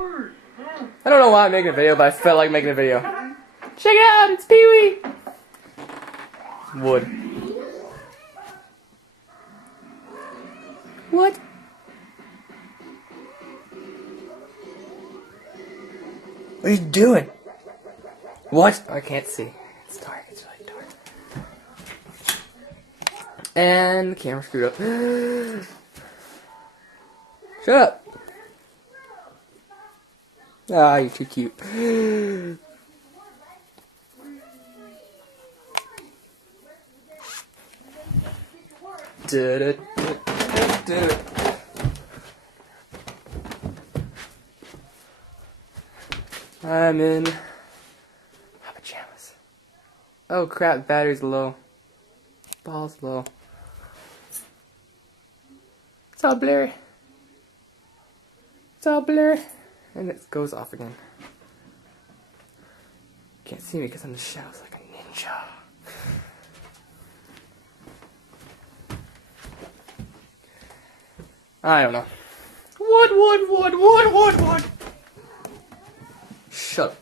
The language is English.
I don't know why I'm making a video, but I felt like making a video. Check it out, it's Pee-wee! Wood. What? What are you doing? What? I can't see. It's dark, it's really dark. And the camera screwed up. Shut up! Ah, you're too cute. I'm in my pajamas. Oh crap, battery's low. Ball's low. It's all blurry. It's all blurry. And it goes off again. Can't see me because I'm in the shadows like a ninja. I don't know. Wood. Shut up.